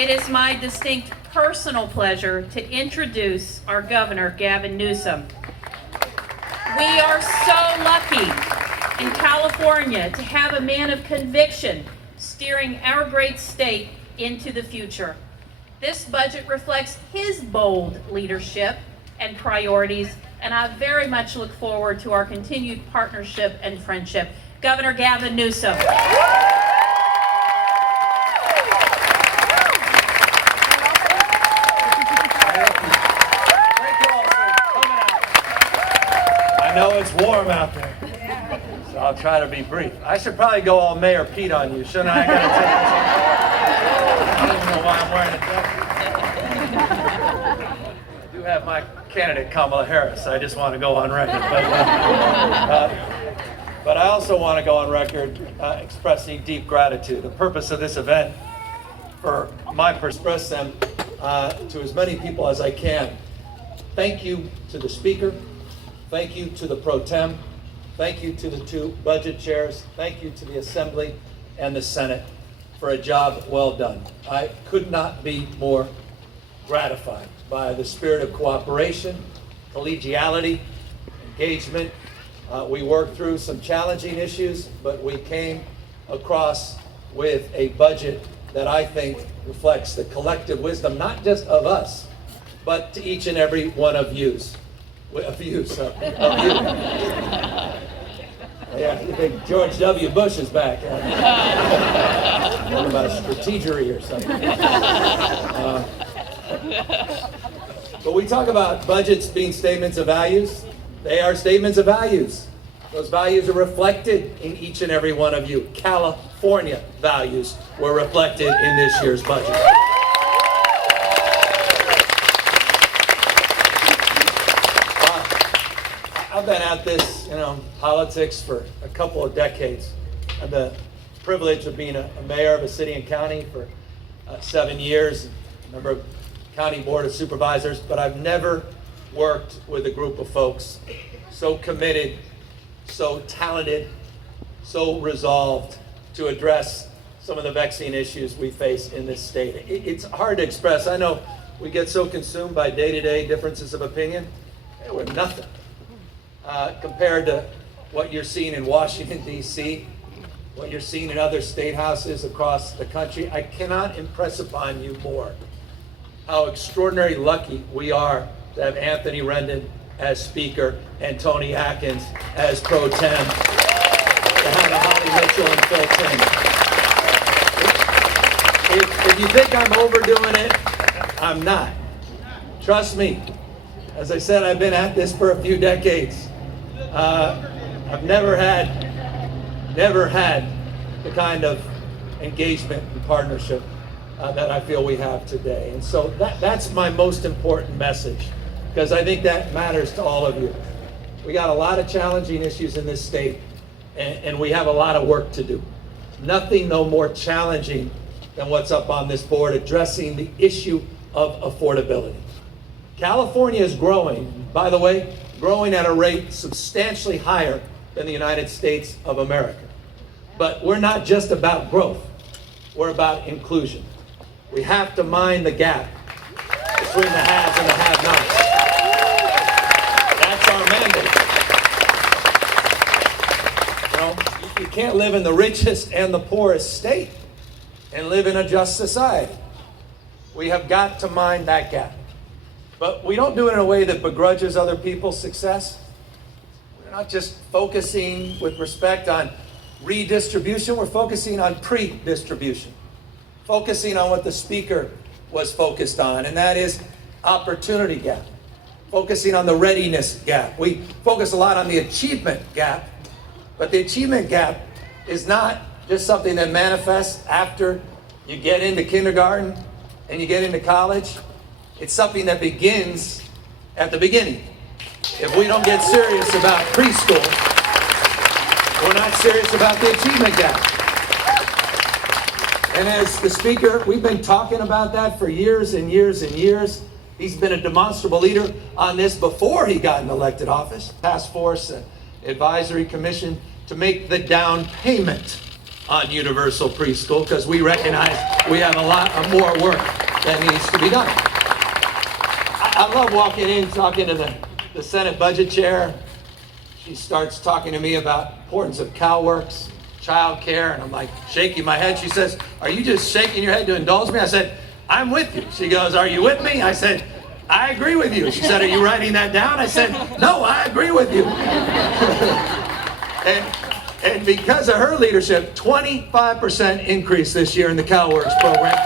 It is my distinct personal pleasure to introduce our governor, Gavin Newsom. We are so lucky in California to have a man of conviction steering our great state into the future. This budget reflects his bold leadership and priorities, and I very much look forward to our continued partnership and friendship. Governor Gavin Newsom. I know it's warm out there, so I'll try to be brief. I should probably go all Mayor Pete on you, shouldn't I? I don't know why I'm wearing a jacket. I do have my candidate, Kamala Harris. I just want to go on record. But I also want to go on record expressing deep gratitude. The purpose of this event, express them to as many people as I can. Thank you to the Speaker. Thank you to the Pro Tem. Thank you to the two budget chairs. Thank you to the Assembly and the Senate for a job well done. I could not be more gratified by the spirit of cooperation, collegiality, engagement. We worked through some challenging issues, but we came across with a budget that I think reflects the collective wisdom, not just of us, but to each and every one of you. Yeah, you think George W. Bush is back. What about strategery or something? But we talk about budgets being statements of values. They are statements of values. Those values are reflected in each and every one of you. California values were reflected in this year's budget. I've been at this, politics for a couple of decades. I had the privilege of being a mayor of a city and county for 7 years, member of the County Board of Supervisors, but I've never worked with a group of folks so committed, so talented, so resolved to address some of the vexing issues we face in this state. It's hard to express. I know we get so consumed by day-to-day differences of opinion. They were nothing compared to what you're seeing in Washington, D.C., what you're seeing in other state houses across the country. I cannot impress upon you more how extraordinarily lucky we are to have Anthony Rendon as Speaker and Tony Atkins as Pro Tem, to have Holly Mitchell and Phil Ting. If you think I'm overdoing it, I'm not. Trust me. As I said, I've been at this for a few decades. I've never had the kind of engagement and partnership that I feel we have today. And so that's my most important message, because I think that matters to all of you. We got a lot of challenging issues in this state, and we have a lot of work to do. Nothing no more challenging than what's up on this board, addressing the issue of affordability. California is growing, by the way, growing at a rate substantially higher than the United States of America. But we're not just about growth, we're about inclusion. We have to mind the gap between the haves and the have-nots. That's our mandate. You can't live in the richest and the poorest state and live in a just society. We have got to mind that gap. But we don't do it in a way that begrudges other people's success. We're not just focusing with respect on redistribution, we're focusing on pre-distribution. Focusing on what the Speaker was focused on, and that is opportunity gap. Focusing on the readiness gap. We focus a lot on the achievement gap, but the achievement gap is not just something that manifests after you get into kindergarten and you get into college. It's something that begins at the beginning. If we don't get serious about preschool, we're not serious about the achievement gap. And as the Speaker, we've been talking about that for years and years and years. He's been a demonstrable leader on this before he got in elected office. Task Force Advisory Commission to make the down payment on universal preschool because we recognize we have a lot of more work that needs to be done. I love walking in, talking to the Senate budget chair. She starts talking to me about importance of CalWorks, child care, and I'm like shaking my head. She says, "Are you just shaking your head to indulge me?" I said, "I'm with you." She goes, "Are you with me?" I said, "I agree with you." She said, "Are you writing that down?" I said, "No, I agree with you." and because of her leadership, 25% increase this year in the CalWorks program.